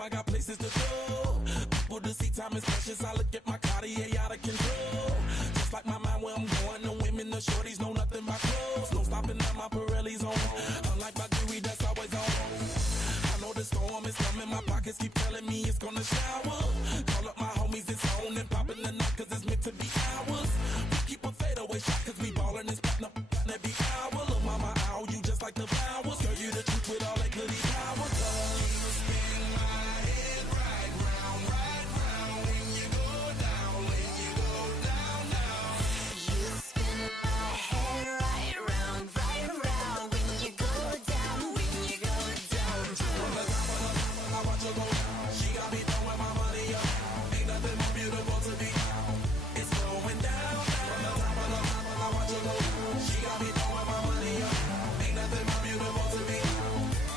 I got places to go. People to see, time is precious. I look at my Cartier out of control. Just like my mind where I'm going. The women, the shorties know nothing but clothes. No stopping at my Pirelli's on. Unlike my jewelry that's always on. I know the storm is coming. My pockets keep telling me it's gonna shower. Call up my homies, it's on and popping the night cause it's meant to be ours. We keep a fadeaway shot cause we ballin' and spittin' up every hour. Look mama, ow, you just like the flowers. Girl, you the truth with all that goody power. You spin my head right round when you go down, when you go down, down. You spin my head right round when you go down, when you go down. From the top of the top, I watch her go down. She got me throwing my money up. Ain't nothing more beautiful to me. It's going down. From the top of the top, I watch her go down. She got me throwing my money up. Ain't nothing more beautiful to me.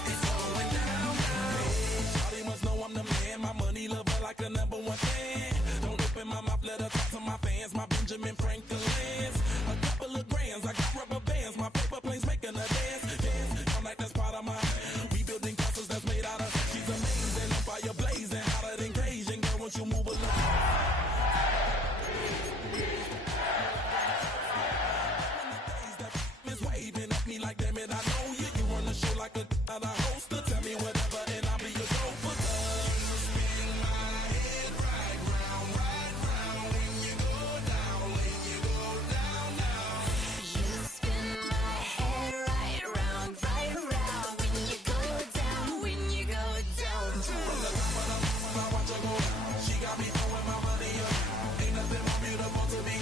It's going down. Hey, shawty must know I'm the man. My money lover like a number one fan. Don't open my mouth, let her talk to my fans. My Benjamin Franklin's. A couple of grands, I got rubber bands. My paper planes making a dance. Dance, I'm like that's part of my. We building castles that's made out of. She's amazing, on fire blazing, hotter than Cajun. Girl, won't you move along? Miss waving at me like damn it, I know you. You run the show like a hoster. Tell me whatever and I'll be your gopher. You spin my head right round when you go down, when you go down, down. You spin my head right round when you go down, when you go down. From the top of the mountain, I watch her go down. She got me throwing my money up. Ain't nothing more beautiful to me.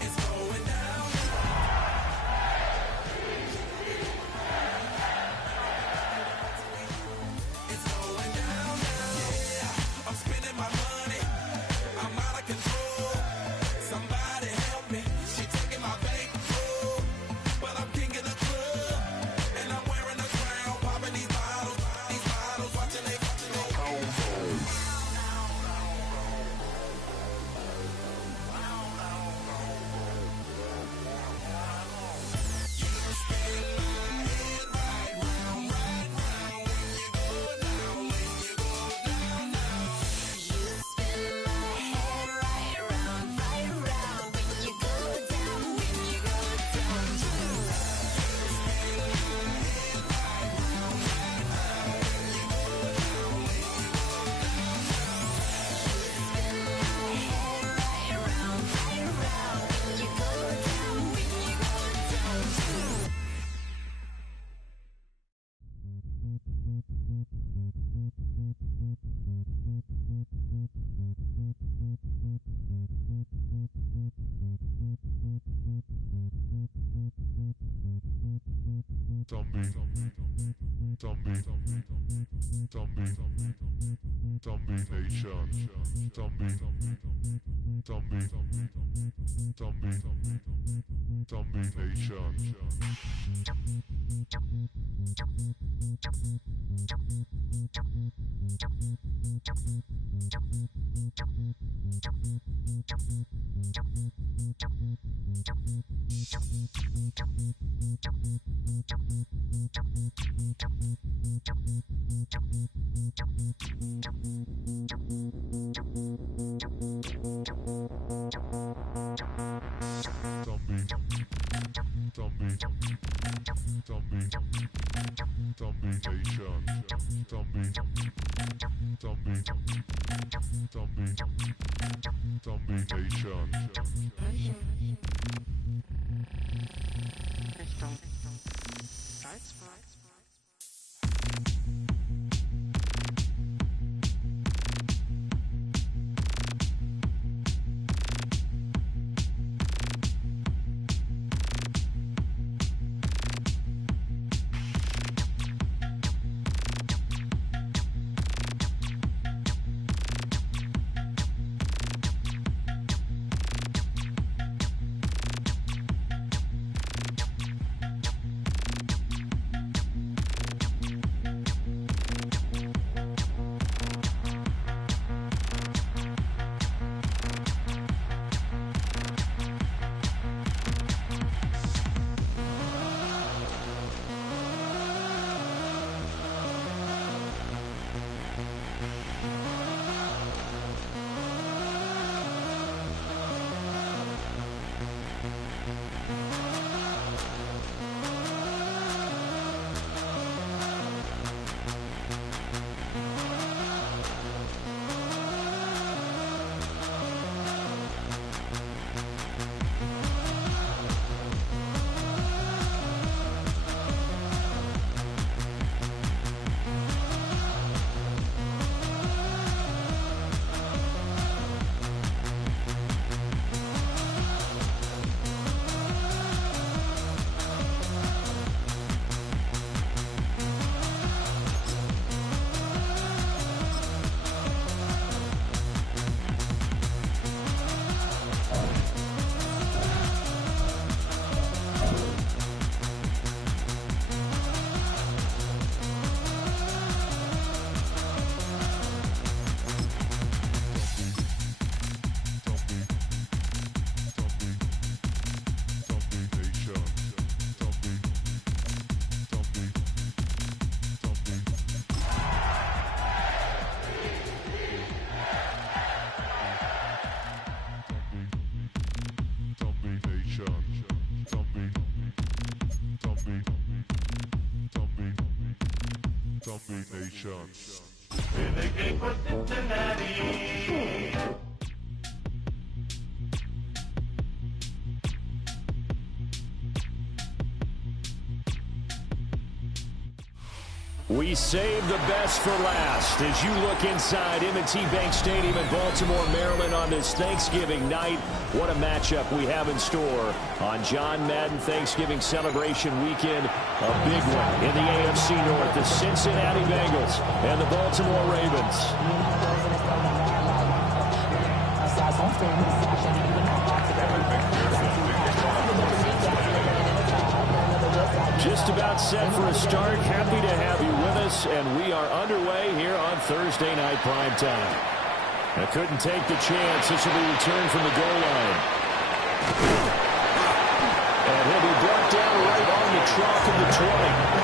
It's going down. It's going down. Yeah, I'm spending my money. I'm out of control. Somebody help me. She taking my bankroll, but I'm king of the club, and I'm wearing a crown, popping these bottles, watching they Zombie Nation. We save the best for last as you look inside M&T Bank Stadium in Baltimore, Maryland on this Thanksgiving night. What a matchup we have in store on John Madden Thanksgiving celebration weekend. A big one in the AFC North, the Cincinnati Bengals and the Baltimore Ravens. Just about set for a start. Happy to have you with us, and we are underway here on Thursday Night Primetime. I couldn't take the chance. This will be returned from the goal line. And he'll be brought down right on the truck of the 20.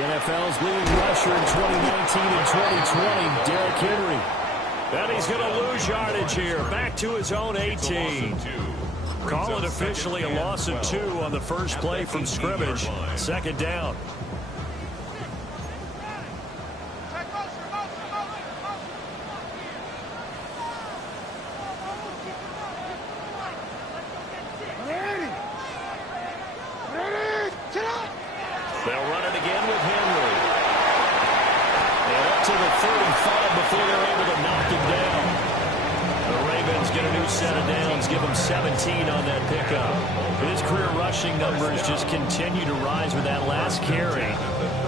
NFL's leading rusher in 2019 and 2020, Derrick Henry. And he's going to lose yardage here, back to his own 18. Call it officially a loss of 2 on the first play from scrimmage. Second down. They'll run it again with Henry. And up to the 35 before they're able to knock him down. The Ravens get a new set of downs, give him 17 on that pickup. His career rushing numbers just continue to rise with that last carry.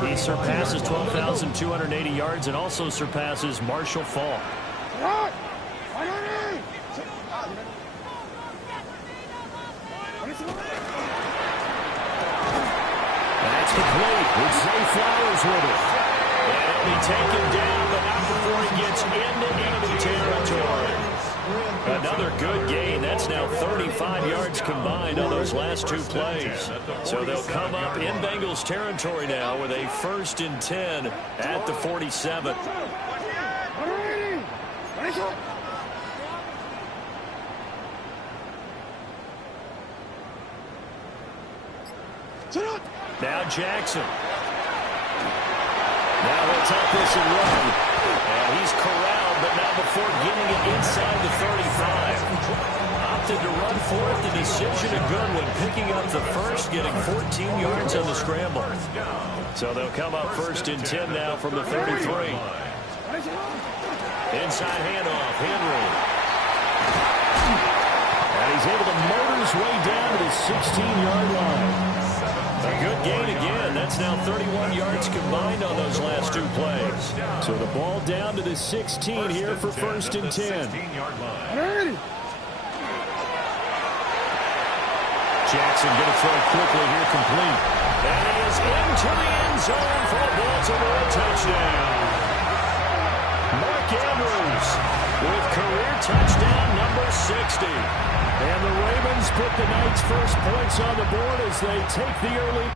He surpasses 12,280 yards and also surpasses Marshall Faulk. That's complete. It's Zay Flowers with it. And he'll be taken down, but not before he gets into enemy territory. Another good gain. That's now 35 yards combined on those last 2 plays. So they'll come up in Bengals territory now with a 1st and 10 at the 47. Now Jackson. Now he'll take this and run. And he's corralled, but not before getting it inside the 35. Opted to run for it. The decision a good one. Picking up the first, getting 14 yards on the scramble. So they'll come up 1st and 10 now from the 33. Inside handoff, Henry. And he's able to motor his way down to the 16-yard line. A good gain again. That's now 31 yards combined on those last 2 plays. So the ball down to the 16 here for 1st and 10. Jackson going to throw quickly here, complete. And he is into the end zone for a Baltimore touchdown. Mark Andrews with career touchdown number 60. And the Ravens put the night's first points on the board as they take the early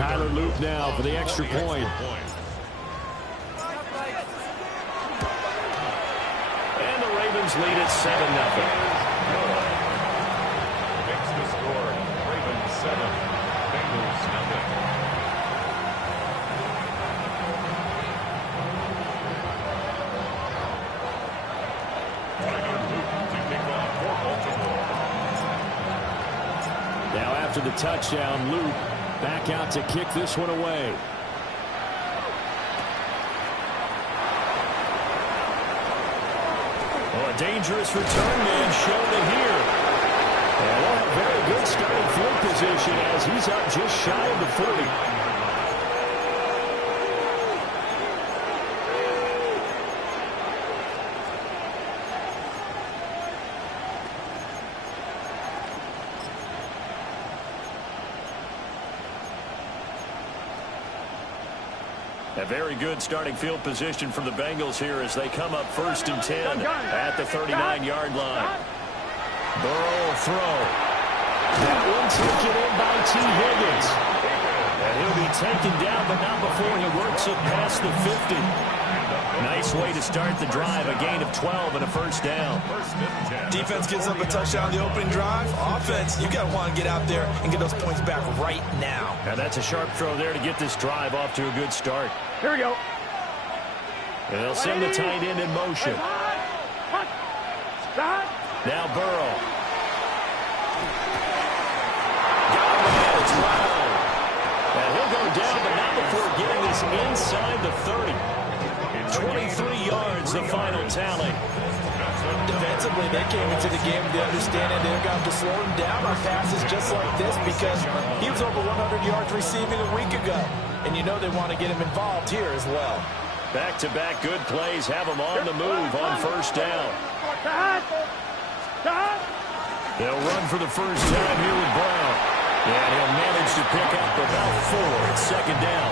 Tyler Loop now for the extra point. And the Ravens lead at 7-0. Makes the score. Ravens 7, Bengals 0. Now after the touchdown, Luke back out to kick this one away. Oh, a dangerous return man shown to here. And a very good starting field position as he's up just shy of the 40. A very good starting field position for the Bengals here as they come up 1st and 10 at the 39-yard line. Burrow will throw. That one taken in by T. Higgins. And he'll be taken down, but not before he works it past the 50. Nice way to start the drive, a gain of 12 and a first down. Defense gives up a touchdown on the opening drive. Offense, you got to want to get out there and get those points back right now. And that's a sharp throw there to get this drive off to a good start. Here we go. And they'll send the tight end in motion. Now Burrow. And he'll go down, but not before getting this inside the 30. 23 yards, the final tally. Defensively, they came into the game with the understanding they're going to slow him down on passes just like this because he was over 100 yards receiving a week ago. And you know they want to get him involved here as well. Back-to-back good plays have him on the move on first down. They'll run for the first time here with Brown. And he'll manage to pick up about 4 at second down.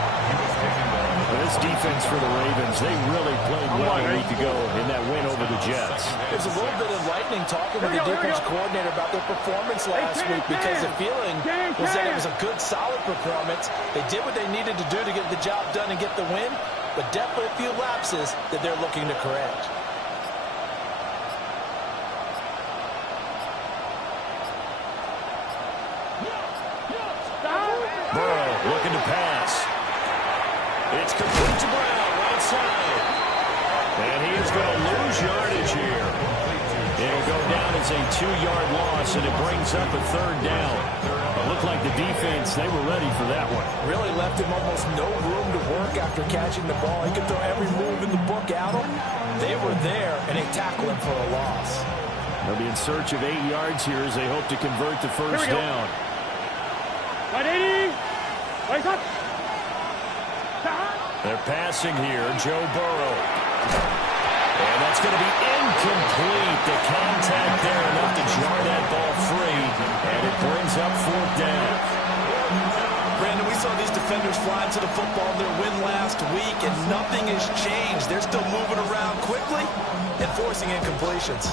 This defense for the Ravens, they really played well a week ago in that win over the Jets. There's a little bit of lightning talking with the defense coordinator about their performance last week because the feeling was that it was a good, solid performance. They did what they needed to do to get the job done and get the win, but definitely a few lapses that they're looking to correct. Burrow looking to pass. It's complete to Brown, right side. And he is going to lose yardage here. It'll go down as a 2-yard loss, and it brings up a third down. It looked like the defense, they were ready for that one. Really left him almost no room to work after catching the ball. He could throw every move in the book at him. They were there, and they tackled him for a loss. They'll be in search of 8 yards here as they hope to convert the first down. 180. Wait up. They're passing here, Joe Burrow. And that's going to be incomplete. The contact there enough to jar that ball free, and it brings up 4th down. Brandon, we saw these defenders fly into the football in their win last week, and nothing has changed. They're still moving around quickly and forcing incompletions.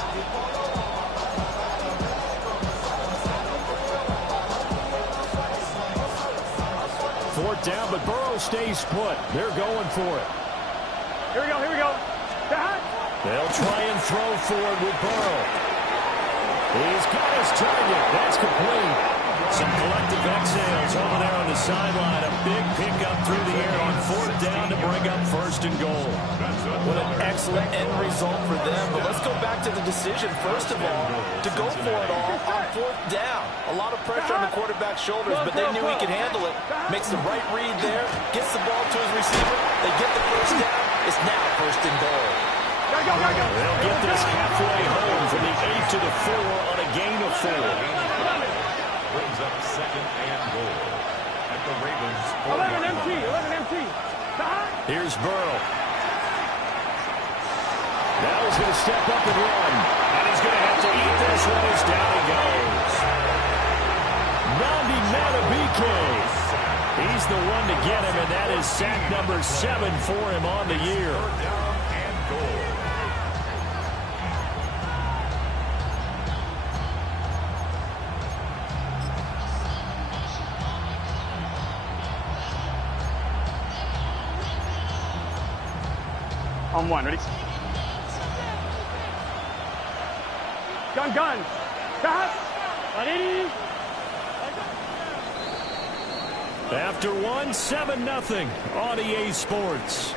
Fourth down, but Burrow stays put. They're going for it. Here we go, here we go. They'll try and throw for it with Burrow. He's got his target. That's complete. Some collective exhales over there on the sideline. A big pickup through the air on 4th down to bring up 1st and goal. What an excellent end result for them. But let's go back to the decision, first of all, to go for it all on 4th down. A lot of pressure on the quarterback's shoulders, but they knew he could handle it. Makes the right read there, gets the ball to his receiver. They get the first down. It's now 1st and goal. They'll get this halfway home from the 8 to the 4 on a gain of 4. Brings up 2nd and goal at the Ravens. 11 MT. Here's Burrow. Now he's going to step up and run. And he's going to have to eat this one as down he goes. Nandi Matabike. He's the one to get him, and that is sack number 7 for him on the year. Down and goal. On one, ready? Gun. Stop. 180. After one, 7-0 on EA Sports.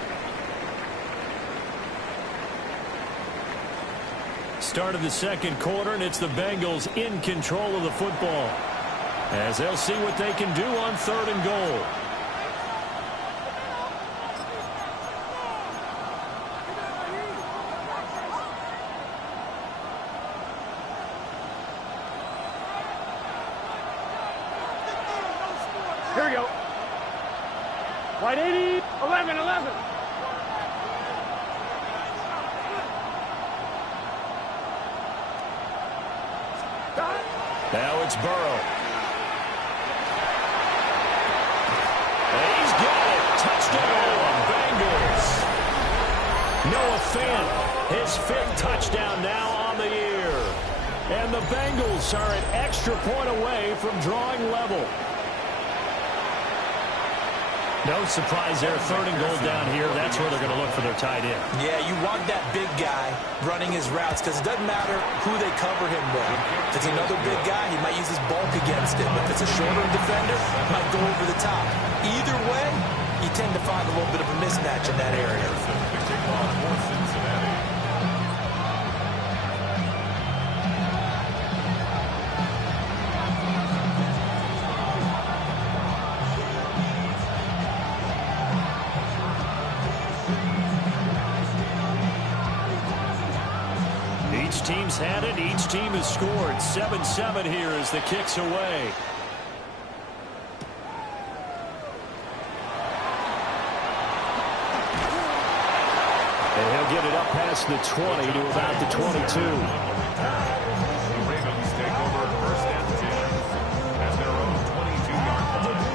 Start of the second quarter, and it's the Bengals in control of the football, as they'll see what they can do on 3rd and goal. Here we go. Wide 80. 11. Now it's Burrow. And he's got it. Touchdown, Bengals. Noah Fant, his 5th touchdown now on the year. And the Bengals are an extra point away from drawing level. No surprise there. 3rd and goal down here. That's where they're going to look for their tight end. Yeah, you want that big guy running his routes because it doesn't matter who they cover him with. If it's another big guy, he might use his bulk against him. If it's a shorter defender, he might go over the top. Either way, you tend to find a little bit of a mismatch in that area. Each team's had it. Each team has scored. 7-7 here as the kick's away. And he'll get it up past the 20 to about the 22. The Ravens take over 1st and 10 as their own 22-yard line.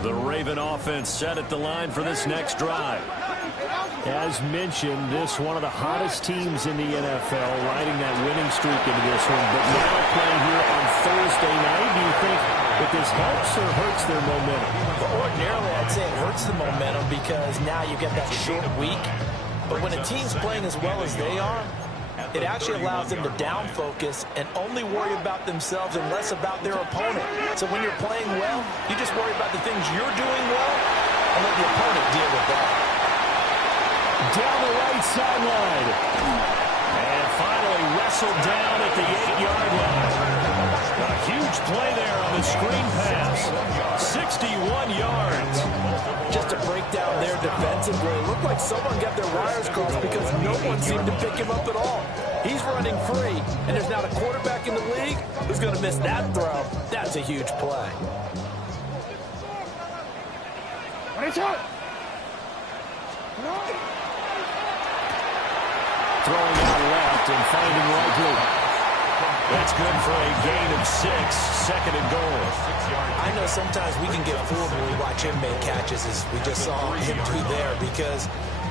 The Raven offense set at the line for this next drive. As mentioned, this one of the hottest teams in the NFL, riding that winning streak into this one, but now playing here on Thursday night. Do you think that this helps or hurts their momentum? Well, ordinarily, I'd say it hurts the momentum because now you get that short week. But when a team's playing as well as they are, it actually allows them to down focus and only worry about themselves and less about their opponent. So when you're playing well, you just worry about the things you're doing well and let the opponent deal with that. Down the right sideline. And finally wrestled down at the 8-yard line. A huge play there on the screen pass. 61 yards. Just to break down there defensively, it looked like someone got their wires crossed because no one seemed to pick him up at all. He's running free, and there's not a quarterback in the league who's going to miss that throw. That's a huge play. Throwing out left and finding likely. That's good for a gain of 6. 2nd and goal. I know sometimes we can get fooled when we watch him make catches, as we just saw him do there, because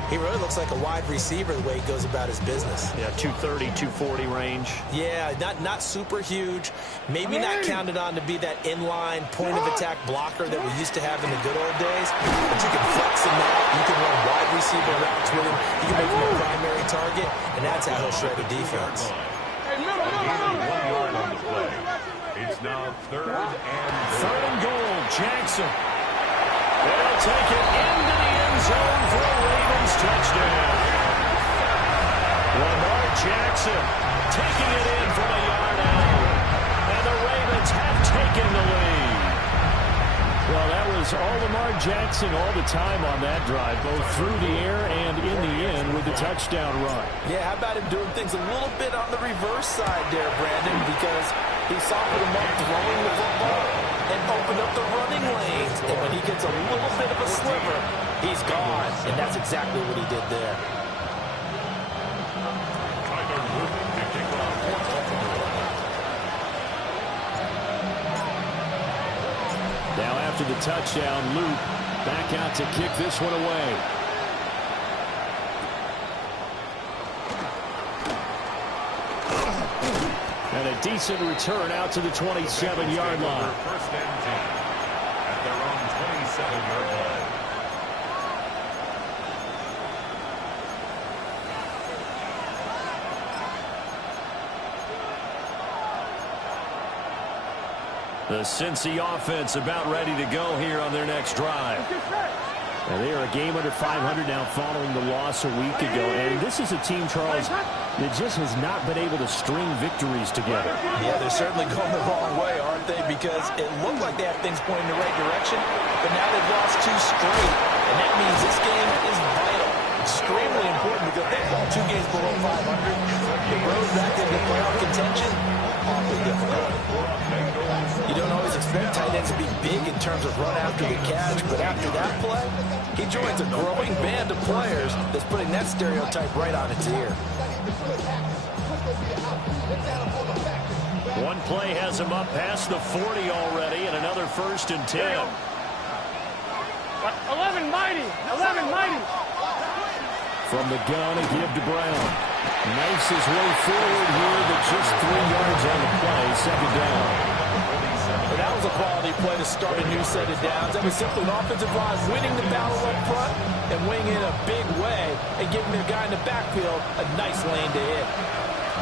he really looks like a wide receiver the way he goes about his business. Yeah, 230, 240 range. Yeah, not super huge. Maybe not counted on to be that inline point-of-attack blocker that we used to have in the good old days. But you can flex him out. You can run wide receiver routes with him. You can make him a primary target, and that's how he'll shred a defense. 1 yard on the play. It's now 3rd and goal. Jackson. They'll take it into the end zone for a Ravens touchdown. Lamar Jackson taking it in from a yard out. And the Ravens have taken the lead. Well, that was all Lamar Jackson all the time on that drive, both through the air and in the end with the touchdown run. Yeah, how about him doing things a little bit on the reverse side there, Brandon, because he softened him up throwing the football and opened up the running lanes. And when he gets a little bit of a sliver, he's gone. And that's exactly what he did there. Now after the touchdown, Luke back out to kick this one away. And a decent return out to the 27-yard line. First and 10 at their own 27-yard line. The Cincy offense about ready to go here on their next drive. And they are a game under 500 now following the loss a week ago. And this is a team, Charles, that just has not been able to string victories together. Yeah, they're certainly going the wrong way, aren't they? Because it looked like they have things pointing in the right direction, but now they've lost 2 straight. And that means this game is vital. Extremely important because they fall 2 games below 500. The road back into playoff contention, awfully difficult. You don't always expect tight ends to be big in terms of run after the catch, but after that play, he joins a growing band of players that's putting that stereotype right on its ear. One play has him up past the 40 already, and another 1st and 10. 11 mighty. 11 mighty. From the gun, a give to Brown. Knifes his way forward here, but just 3 yards on the play. 2nd down. But that was a quality play to start a new set of downs. That was simply an offensive line winning the battle up front and winning in a big way and giving their guy in the backfield a nice lane to hit.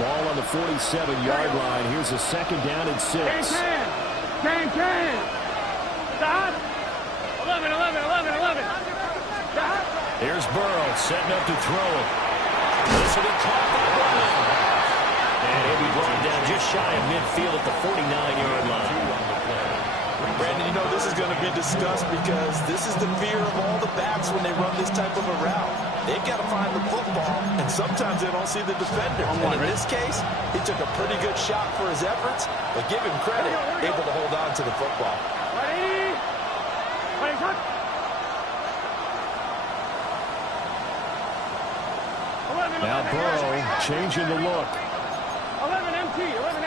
Ball on the 47-yard line. Here's a 2nd down and 6. Can. Stop. 11. Stop. Here's Burrow setting up to throw it. This will be caught by Brown. And he'll be brought down just shy of midfield at the 49-yard line. Brandon, you know this is going to be discussed because this is the fear of all the backs when they run this type of a route. They've got to find the football, and sometimes they don't see the defender. And in this case, he took a pretty good shot for his efforts, but give him credit, able to hold on to the football. Now Burrow changing the look. 11 MT. 11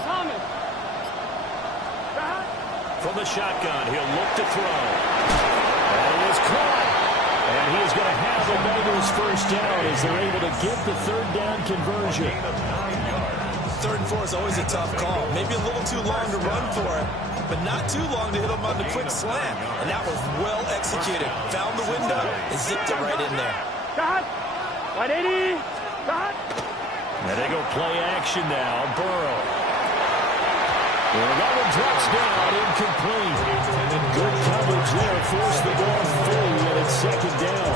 Thomas. Stop. From the shotgun, he'll look to throw. And it is caught. And he is going to have the Bengals 1st down as they're able to get the 3rd down conversion. 3rd and 4 is always a tough call. Maybe a little too long to run for it, but not too long to hit him on the quick slant. And that was well executed. Found the window and zipped it right in there. Stop. 180. Stop. And they go play action now. Burrow. Well, that one drops down, incomplete. Good coverage there, forced the ball free, and it's 2nd down.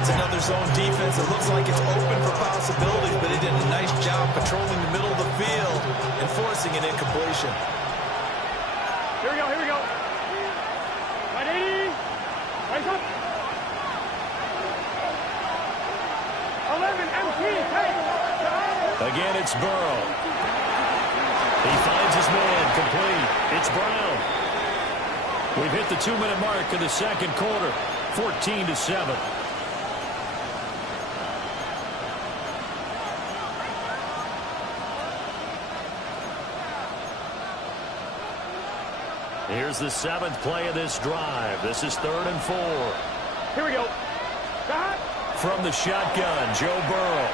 It's another zone defense. It looks like it's open for possibilities, but he did a nice job patrolling the middle of the field and forcing an incompletion. Here we go. 180. Rise up. 11 MT. Again, it's Burrow. He finds his man, complete. It's Brown. We've hit the 2-minute mark of the 2nd quarter, 14-7. Here's the 7th play of this drive. This is 3rd and 4. Here we go. Stop. From the shotgun, Joe Burrow.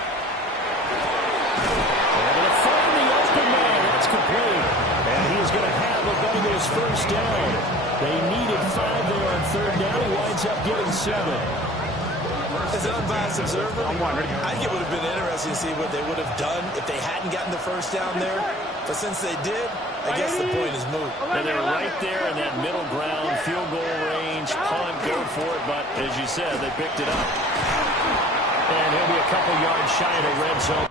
Able to find the open man. That's complete. And he is going to have the Bengals 1st down. They needed 5 there on 3rd down. He winds up getting 7. As an unbiased observer, I think it would have been interesting to see what they would have done if they hadn't gotten the 1st down there. But since they did, I guess the point is moot. And they're right there in that middle ground, field goal range, punt, go for it. But as you said, they picked it up. And he'll be a couple yards shy of the red zone.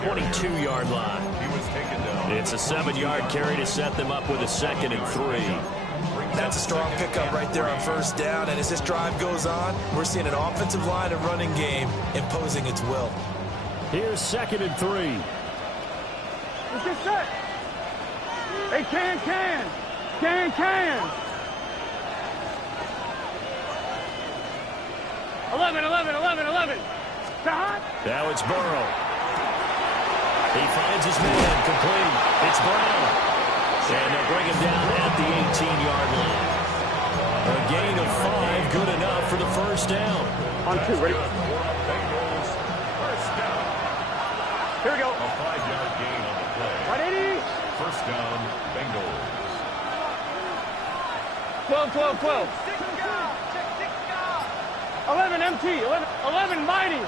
22-yard line. He was taken down. It's a 7-yard carry to set them up with a 2nd and 3. That's a strong pickup right there on first down. And as this drive goes on, we're seeing an offensive line and running game imposing its will. Here's 2nd and 3. Let's get set. Hey, can. 11. Now it's Burrow. He finds his man, complete. It's Brown. And they'll bring him down at the 18-yard line. A gain of 5, good enough for the first down. On 2, ready? Bengals, first down. Here we go. A 5-yard gain on the play. 180. First down, Bengals. 12. 11 MT. 11 mighty.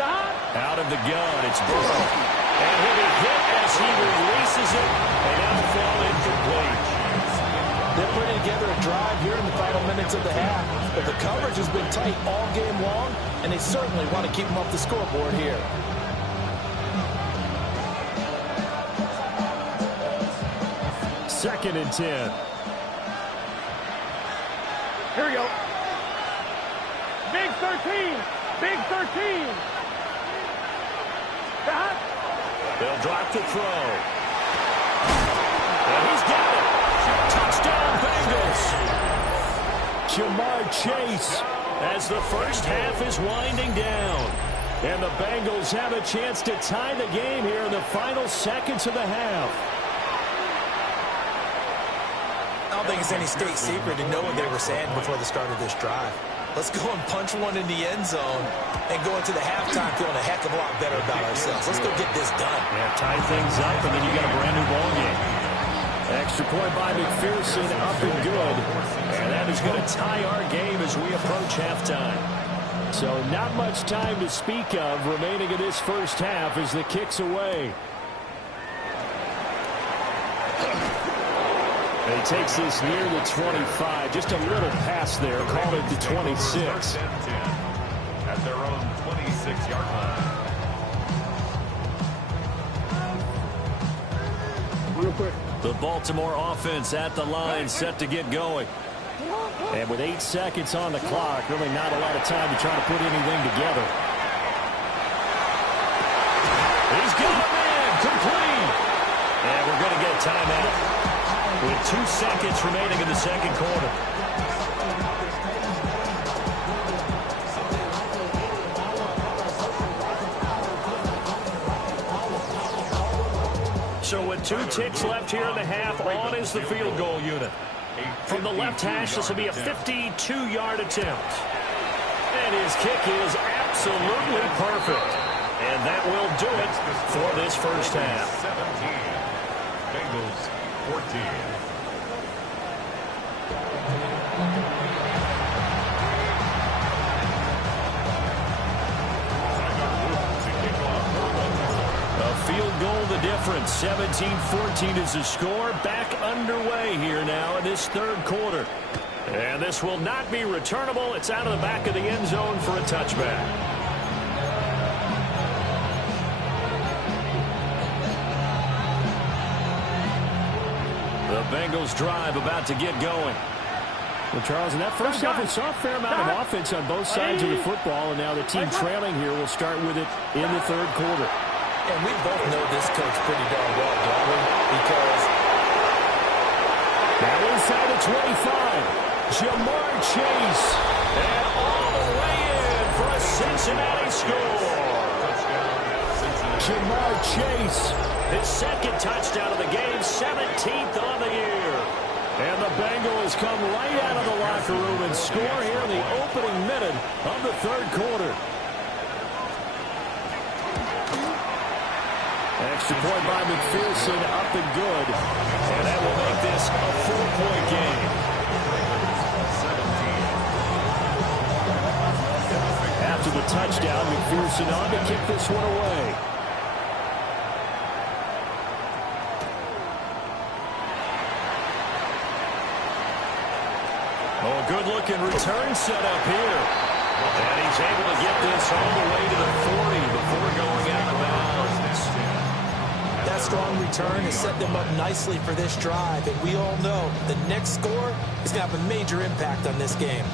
Out of the gun, it's Burrow. And he'll be hit as he releases it, and that'll fall incomplete. They're putting together a drive here in the final minutes of the half. But the coverage has been tight all game long, and they certainly want to keep them off the scoreboard here. Second and 10. Here we go. Big 13. They'll drop the throw. And he's got it. Touchdown, Bengals. Jamar Chase as the first half is winding down. And the Bengals have a chance to tie the game here in the final seconds of the half. I don't think it's any state secret to know what they were saying before the start of this drive. Let's go and punch one in the end zone and go into the halftime feeling a heck of a lot better about ourselves. Let's go get this done. Yeah, tie things up, and then you got a brand new ball game. Extra point by McPherson, up and good. And that is going to tie our game as we approach halftime. So not much time to speak of remaining in this first half as the kick's away. He takes this near the 25. Just a little pass there. Called it to 26. At their own 26-yard line. The Baltimore offense at the line, set to get going. And with 8 seconds on the clock, really not a lot of time to try to put anything together. He's got a man, complete. And we're going to get a timeout with 2 seconds remaining in the second quarter. So with 2 ticks left here in the half, on is the field goal unit. From the left hash, this will be a 52-yard attempt. And his kick is absolutely perfect. And that will do it for this first half. 17. Bengals 14. A field goal the difference. 17-14 is the score. Back underway here now in this third quarter. And this will not be returnable. It's out of the back of the end zone for a touchback. The Bengals drive about to get going. Well, Charles, in that first half, we saw a fair amount of offense on both sides of the football, and now the team trailing here will start with it in the third quarter. And we both know this coach pretty darn well, don't we? Because now inside the 25, Jamar Chase. And all the way in for a Cincinnati score. Jamar Chase, his second touchdown of the game, 17th on the year. And the Bengals come right out of the locker room and score here in the opening minute of the third quarter. Extra point by McPherson, up and good. And that will make this a 4-point game. After the touchdown, McPherson on to kick this one away. Oh, good-looking return set up here. And he's able to get this all the way to the 40 before before going out of bounds. That strong return has set them up nicely for this drive, and we all know the next score is going to have a major impact on this game.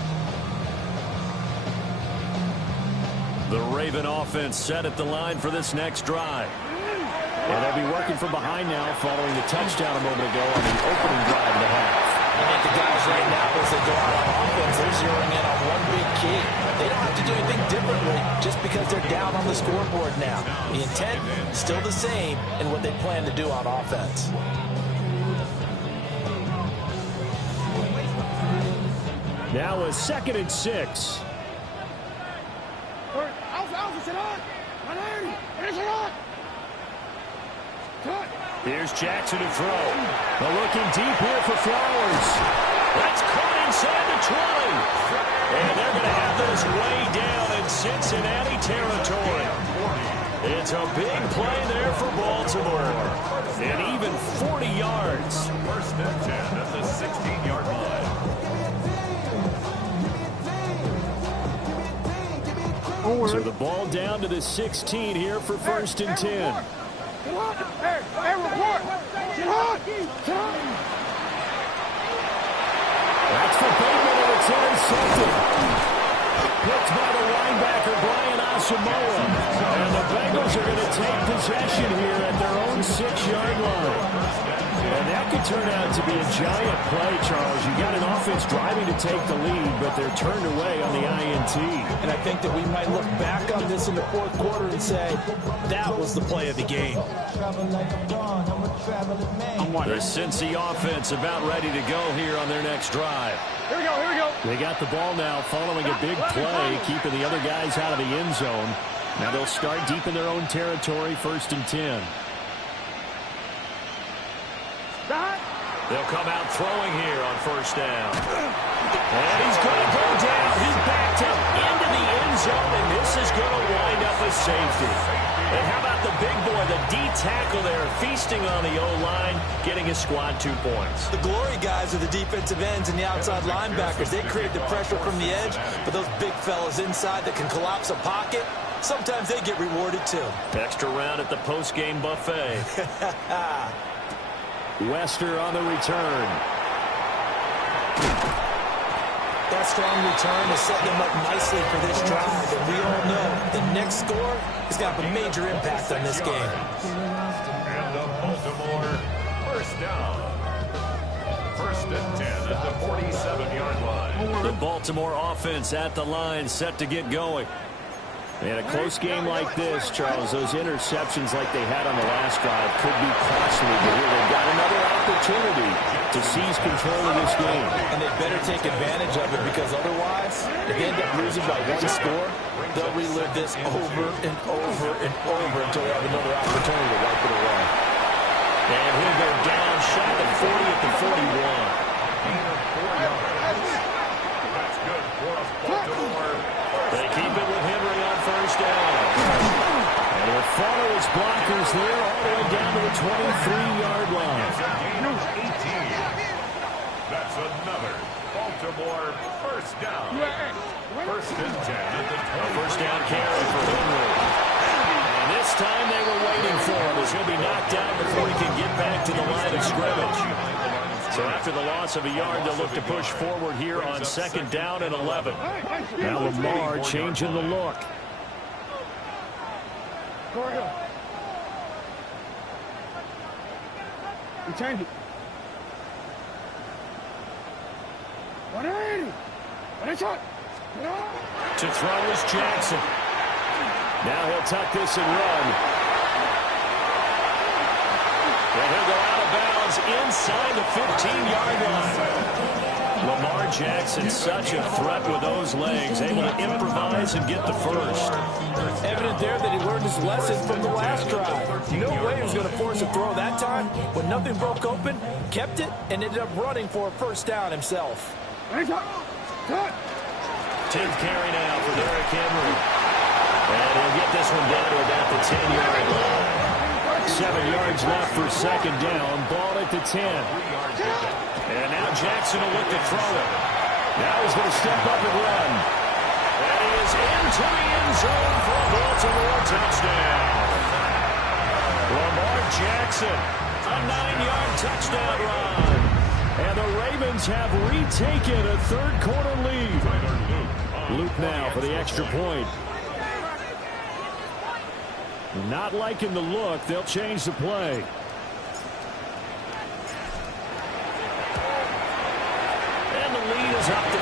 The Raven offense set at the line for this next drive. And they'll be working from behind now following the touchdown a moment ago on the opening drive of the half. I think the guys right now, as they go out on offense, they're zeroing in on one big key. They don't have to do anything differently just because they're down on the scoreboard now. The intent still the same in what they plan to do on offense. Now a 2nd and 6. Here's Jackson to throw. But looking deep here for Flowers. That's caught inside the 20. And they're going to have this way down in Cincinnati territory. It's a big play there for Baltimore. And even 40 yards. 1st and 10 at the 16-yard line. So the ball down to the 16 here for 1st and 10. That's for Bateman, and it's intercepted. Picked by the linebacker, Brian Asamoah. And the Bengals are going to take possession here at their own 6-yard line. And that could turn out to be a giant play, Charles. You got an offense driving to take the lead, but they're turned away on the INT. And I think that we might look back on this in the 4th quarter and say, that was the play of the game. The Cincy offense about ready to go here on their next drive. Here we go. They got the ball now following a big play, keeping the other guys out of the end zone. Now they'll start deep in their own territory, 1st and 10. They'll come out throwing here on 1st down. And he's going to go down. He backed up into the end zone, and this is going to wind up a safety. And how about the big boy, the D tackle there, feasting on the O-line, getting his squad 2 points. The glory guys are the defensive ends and the outside linebackers. They create the pressure from the edge, but those big fellas inside that can collapse a pocket, sometimes they get rewarded too. Extra round at the post-game buffet. Wester on the return. That strong return has set them up nicely for this drive, and we all know the next score is going to have a major impact on this game. And the Baltimore 1st down. 1st and 10 at the 47-yard line. The Baltimore offense at the line, set to get going. In a close game like this, Charles, those interceptions like they had on the last drive could be costly. But here they've got another opportunity to seize control of this game. And they better take advantage of it, because otherwise, if they end up losing by 1 score, they'll relive this over and over and over until they have another opportunity to wipe it away. And he'll go down shy of 40 at the 41. Gain of 4 yards. That's good for us, Baltimore. They keep it with Henry on 1st down. And he'll follow his blockers there all the way down to the 23-yard line. Gain of 18. That's another Baltimore 1st down. 1st and 10 at the 20. 1st down carry for Henry. And this time they were waiting for him. He's going to be knocked down before he can get back to the line of scrimmage. So after the loss of a yard, they'll look to push forward here on 2nd down and 11. Now Lamar changing the look. We change it. 180. To throw is Jackson. Now he'll tuck this and run. And he'll go out of bounds inside the 15-yard line. Lamar Jackson, such a threat with those legs, able to improvise and get the first. Evident there that he learned his lesson from the last drive. No way he was going to force a throw that time. When nothing broke open, kept it, and ended up running for a 1st down himself. 10th carry now for Derrick Henry. And he'll get this one down to about the 10-yard line. 7 yards left for 2nd down. Ball at the 10. And now Jackson will look to throw it. Now he's going to step up and run. And he is into the end zone for a Baltimore touchdown. Lamar Jackson, a 9-yard touchdown run. And the Ravens have retaken a third-quarter lead. Luke now for the extra point. Not liking the look. They'll change the play. And the lead is up to 5.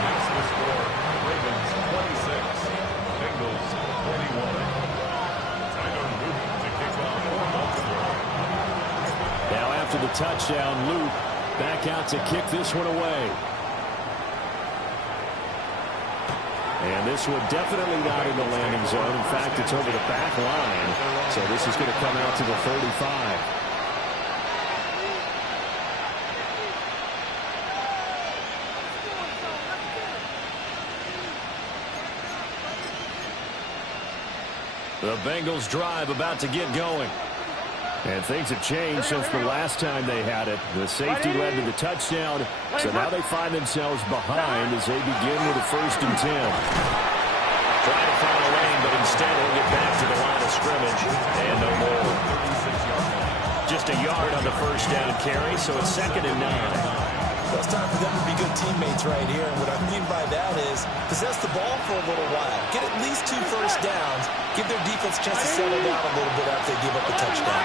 Next the score, Ravens 26, Bengals 21. Tyler Luke to kick off for Baltimore. Now after the touchdown, Luke back out to kick this one away. And this one definitely not in the landing zone. In fact, it's over the back line. So this is going to come out to the 35. The Bengals drive about to get going. And things have changed since the last time they had it. The safety led to the touchdown, so now they find themselves behind as they begin with a 1st and 10. Trying to find a lane, but instead he'll get back to the line of scrimmage, and no more. Just a yard on the 1st down carry, so it's 2nd and 9. Well, it's time for them to be good teammates right here. And what I mean by that is possess the ball for a little while. Get at least 2 first downs. Give their defense a chance to settle down a little bit after they give up the touchdown.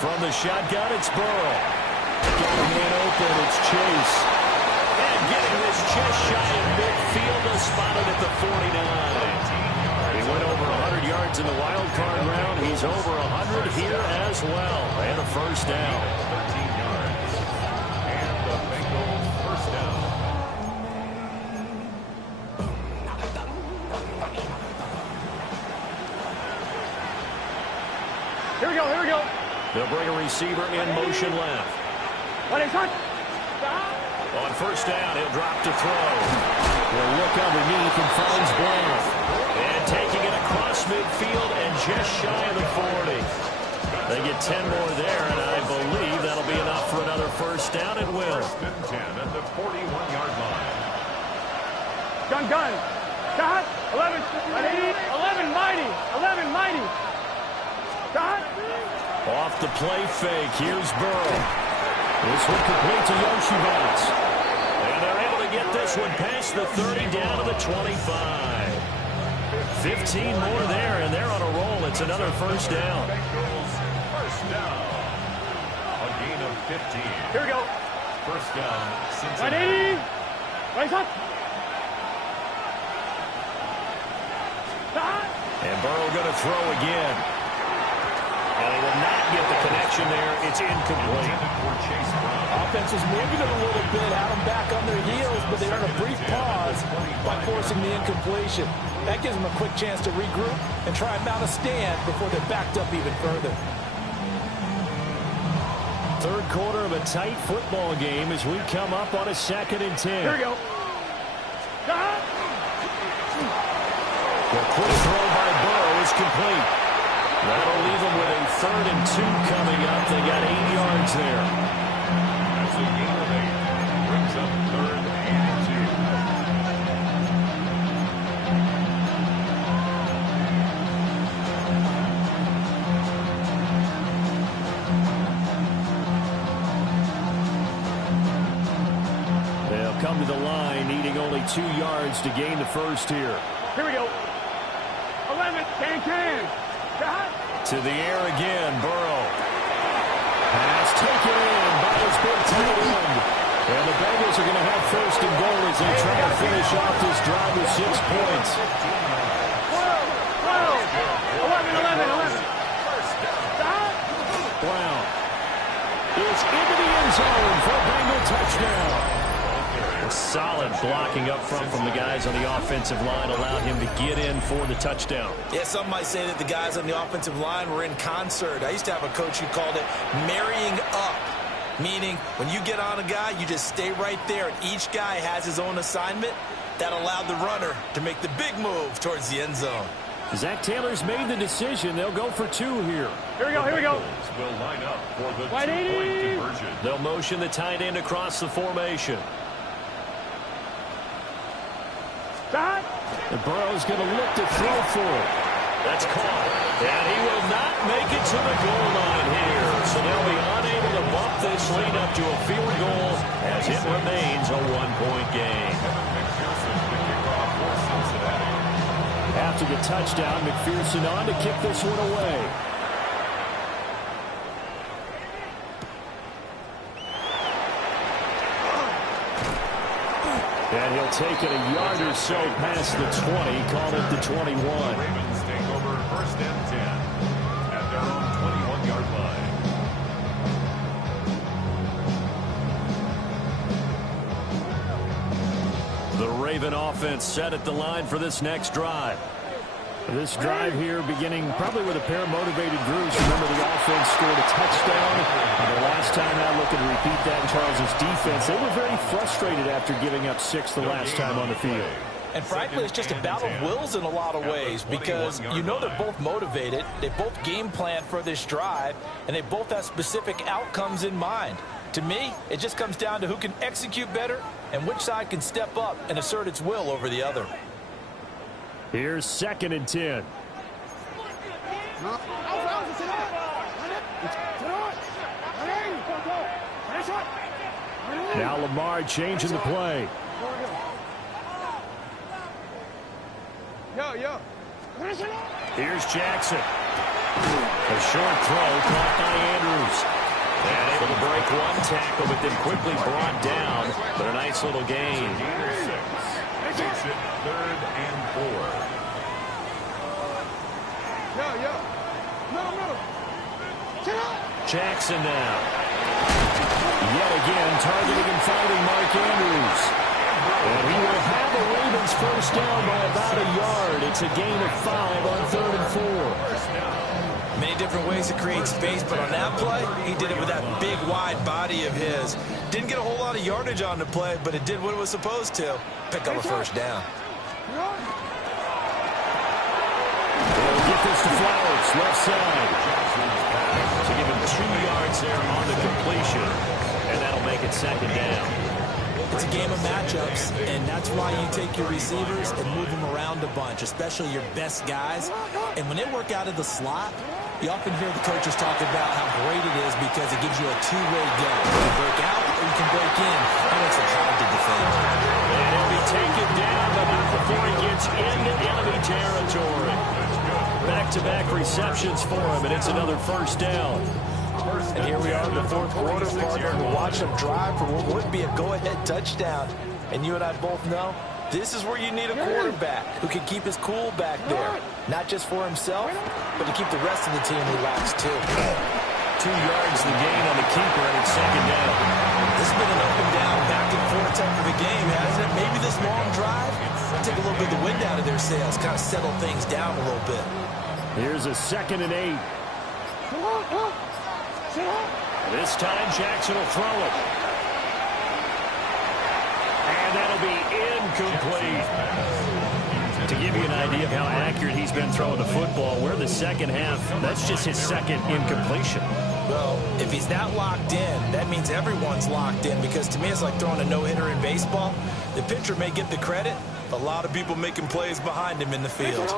From the shotgun, it's Burrow. Got a man open, it's Chase. And getting this just shy of midfield, is spotted at the 49. He went over 100 yards in the wild card round. He's over 100 here as well. And a 1st down. 13 yards. And the Bengals 1st down. Here we go, here we go. They'll bring a receiver in motion left. What is that? On 1st down, he'll drop to throw. He'll look underneath and finds Brown. And taking it across midfield and just shy of the 40. They get 10 more there, and I believe that'll be enough for another 1st down. It will. 1st and 10 at the 41-yard line. Gun. Shot. 11. 11 mighty. 11 mighty. Shot. Off the play fake. Here's Burrow. This one complete to Yoshibats. And they're able to get this one past the 30 down to the 25. 15 more there, and they're on a roll. It's another 1st down. Bengals 1st down. A gain of 15. Here we go. 1st down, Cincinnati. Ready. Right up. Shot. And Burrow going to throw again. And he will not get the connection there. It's incomplete. Intended for Chase Brown. Offense was moving it a little bit, had them back on their heels, but they earned a brief pause by forcing the incompletion. That gives them a quick chance to regroup and try and mount a stand before they're backed up even further. 3rd quarter of a tight football game as we come up on a 2nd and 10. Here we go. Shot. The quick throw by Burrow is complete. That'll leave them with a 3rd and 2 coming up. They got 8 yards there. That's a gain of 8. Brings up 3rd and 2. They'll come to the line, needing only 2 yards to gain the 1st here. Here we go. 11. Can. Shot. To the air again, Burrow. Pass taken in by his big tight end. And the Bengals are going to have 1st and goal as they try to finish off this drive with 6 points. 12. 11. Shot. Brown is into the end zone for a Bengal touchdown. Solid blocking up front from the guys on the offensive line allowed him to get in for the touchdown. Yeah, some might say that the guys on the offensive line were in concert. I used to have a coach who called it marrying up, meaning when you get on a guy, you just stay right there, and each guy has his own assignment. That allowed the runner to make the big move towards the end zone. Zach Taylor's made the decision. They'll go for 2 here. Here we go. Will line up for the Wide 2-point 80. conversion. They'll motion the tight end across the formation. Burrow's going to look to throw for it. That's caught. And he will not make it to the goal line here. So they'll be unable to bump this lead up to a field goal as it remains a one-point game. After the touchdown, McPherson on to kick this one away. And he'll take it a yard or so past the 20, call it the 21. Ravens take over first and 10 at their own 21-yard line. The Raven offense set at the line for this next drive. This drive here beginning probably with a pair of motivated groups. Remember, the offense scored a touchdown. And the last time out, looking to repeat that in Charles' defense, they were very frustrated after giving up 6 the last time on the field. And frankly, it's just a battle of wills in a lot of ways because you know they're both motivated. They both game plan for this drive, and they both have specific outcomes in mind. To me, it just comes down to who can execute better and which side can step up and assert its will over the other. Here's 2nd and 10. Now Lamar changing the play. Here's Jackson. A short throw caught by Andrews. And able to break one tackle, but then quickly brought down. But a nice little gain. Takes it 3rd and 4. Jackson now. Yet again targeting and finding Mark Andrews. And he will have the Ravens first down by about a yard. It's a gain of 5 on 3rd and 4. Many different ways to create space, but on that play, he did it with that big, wide body of his. Didn't get a whole lot of yardage on the play, but it did what it was supposed to. Pick up a first down. They'll get this to Flowers, left side. So give him 2 yards there on the completion, and that'll make it 2nd down. It's a game of matchups, and that's why you take your receivers and move them around a bunch, especially your best guys. And when they work out of the slot, you often hear the coaches talk about how great it is because it gives you a two-way go. You can break out or you can break in. That makes it hard to defend. And he'll be taken down, but not before he gets into enemy territory. Back-to-back receptions for him, and it's another first down. And here we are in the 4th quarter, partner, and we're watching them drive for what would be a go-ahead touchdown. And you and I both know this is where you need a quarterback who can keep his cool back there. Not just for himself, but to keep the rest of the team relaxed, too. 2 yards the gain on the keeper, and it's 2nd down. This has been an up and down, back and forth type of a game, hasn't it? Maybe this long drive will take a little bit of the wind out of their sails, kind of settle things down a little bit. Here's a 2nd and 8. This time Jackson will throw it. And that'll be incomplete. To give you an idea of how accurate he's been throwing the football, we're the second half. That's just his 2nd incompletion. Well, if he's that locked in, that means everyone's locked in, because to me it's like throwing a no-hitter in baseball. The pitcher may get the credit, but a lot of people making plays behind him in the field.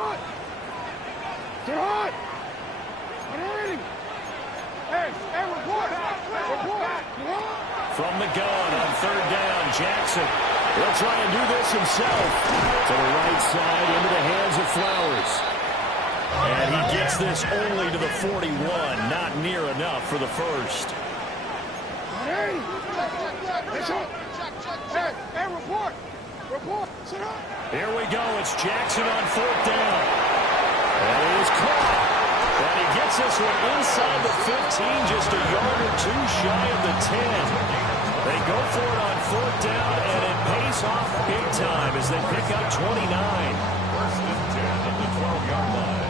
From the gun on 3rd down, Jackson. He'll try and do this himself. To the right side, into the hands of Flowers. And he gets this only to the 41. Not near enough for the first. Here we go. It's Jackson on 4th down. And it is caught. And he gets this one inside the 15, just a yard or 2 shy of the 10. They go for it on 4th down, and it pays off big time as they pick up 29. 1st and 10 at the 12-yard line.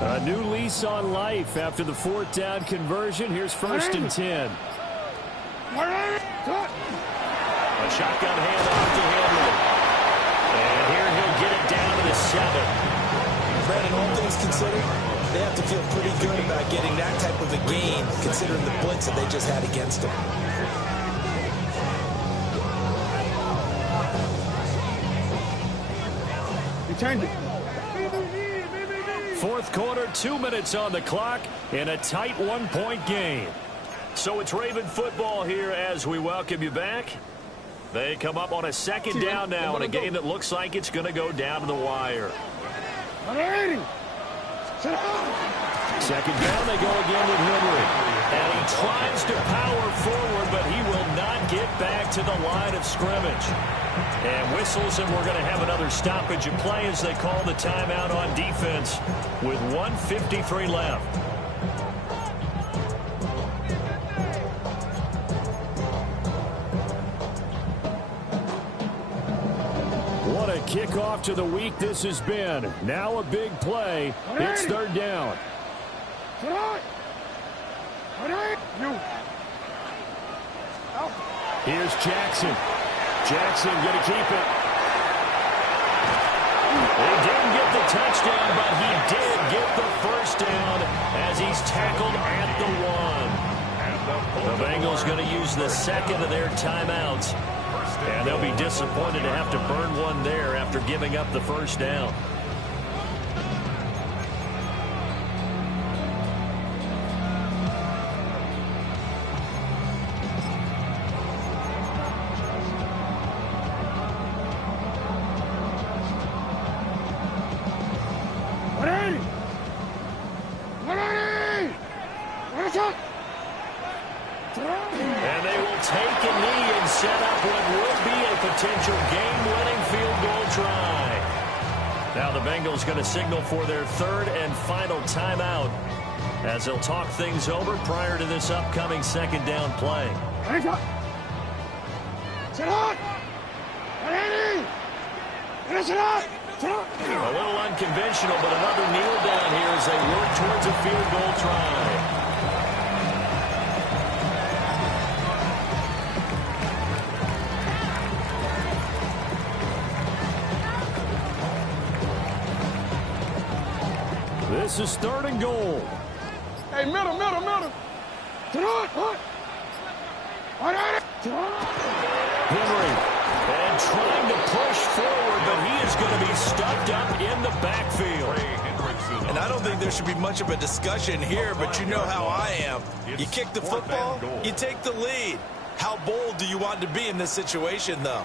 A new lease on life after the 4th down conversion. Here's 1st and 10. A shotgun handoff to Henry. And here he'll get it down to the 7. Brandon, all things considered, they have to feel pretty good about getting that type of a gain, considering the blitz that they just had against them. change it. Fourth quarter, 2 minutes on the clock in a tight 1-point game. So it's Raven football here as we welcome you back. They come up on a second down now in a game that looks like it's going to go down to the wire. Second down, they go again with Henry. And he tries to power forward, but he will not get back to the line of scrimmage. And whistles, and we're going to have another stoppage of play as they call the timeout on defense with 1:53 left. What a kickoff to the week this has been. Now a big play. It's third down. Here's Jackson. Jackson going to keep it. He didn't get the touchdown, but he did get the first down as he's tackled at the 1. The Bengals going to use the second of their timeouts. And they'll be disappointed to have to burn one there after giving up the first down. And they will take a knee and set up what would be a potential game-winning field goal try. Now the Bengals going to signal for their third and final timeout as they'll talk things over prior to this upcoming second down play. A little unconventional, but another kneel down here as they work towards a field goal try. This is third and goal. Hey, middle. Henry, and trying to push forward, but he is going to be stuffed up in the backfield. And I don't think there should be much of a discussion here, but you know how I am. You kick the football, you take the lead. How bold do you want to be in this situation, though?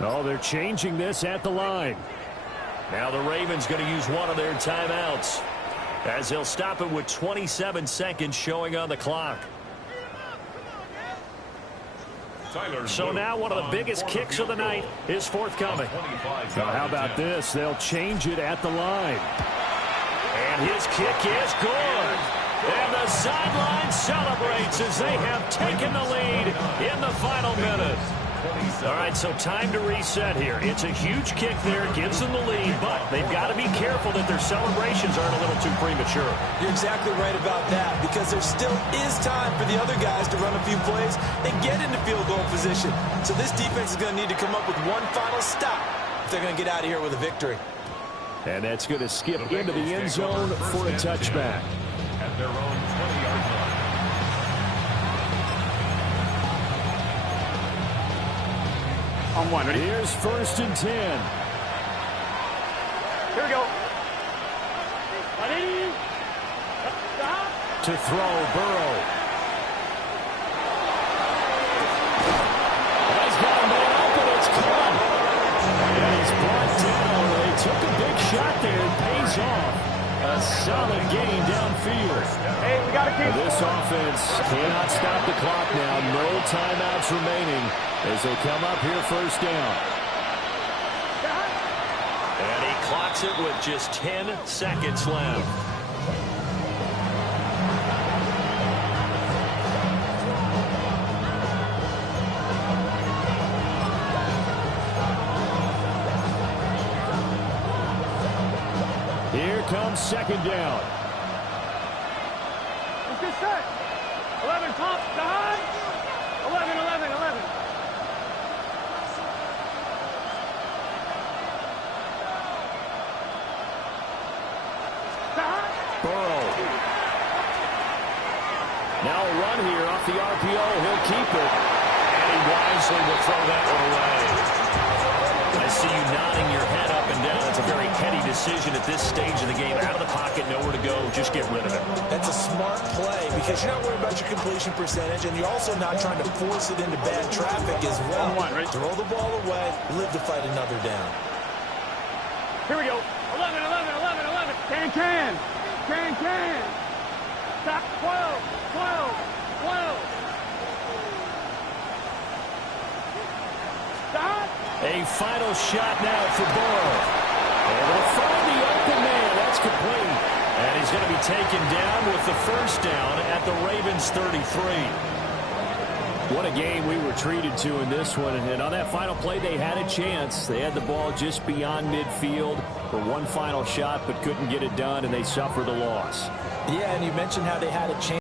Oh, they're changing this at the line. Now the Ravens going to use one of their timeouts as they'll stop it with 27 seconds showing on the clock. So now one of the biggest kicks of the night is forthcoming. Now how about this? They'll change it at the line. And his kick is good. And the sideline celebrates as they have taken the lead in the final minute. All right, so time to reset here. It's a huge kick there, gives them the lead, but they've got to be careful that their celebrations aren't a little too premature. You're exactly right about that, because there still is time for the other guys to run a few plays and get into field goal position. So this defense is going to need to come up with one final stop if they're going to get out of here with a victory. And that's going to skip into the end zone for a touchback. At their own 20-yard line. On one. Ready? Here's first and 10. Here we go. Ready? To throw, Burrow. He's got a man open. It's caught. And he's brought down. They took a big shot there. It pays off. A solid gain downfield. Hey, we got to keep This offense cannot stop the clock now. No timeouts remaining as they come up here first down. And he clocks it with just 10 seconds left. Here comes second down. Let's get set. 11, top, behind. 11. Burrow. run here off the RPO. He'll keep it. And he wisely will throw that one away. I see you nodding your head up and down. It's a very heady decision at this stage of the game. Out of the pocket, nowhere to go. Just get rid of it. That's a smart play because you're not worried about your completion percentage, and you're also not trying to force it into bad traffic as well. Throw the ball away, live to fight another down. Here we go. 11, 11, 11, 11. Can. Stop. 12, 12, 12. Stop. A final shot now for Burrow. Able to find the open man. That's complete. And he's going to be taken down with the first down at the Ravens 33. What a game we were treated to in this one. And on that final play, they had a chance. They had the ball just beyond midfield for one final shot, but couldn't get it done, and they suffered the loss. Yeah, and you mentioned how they had a chance.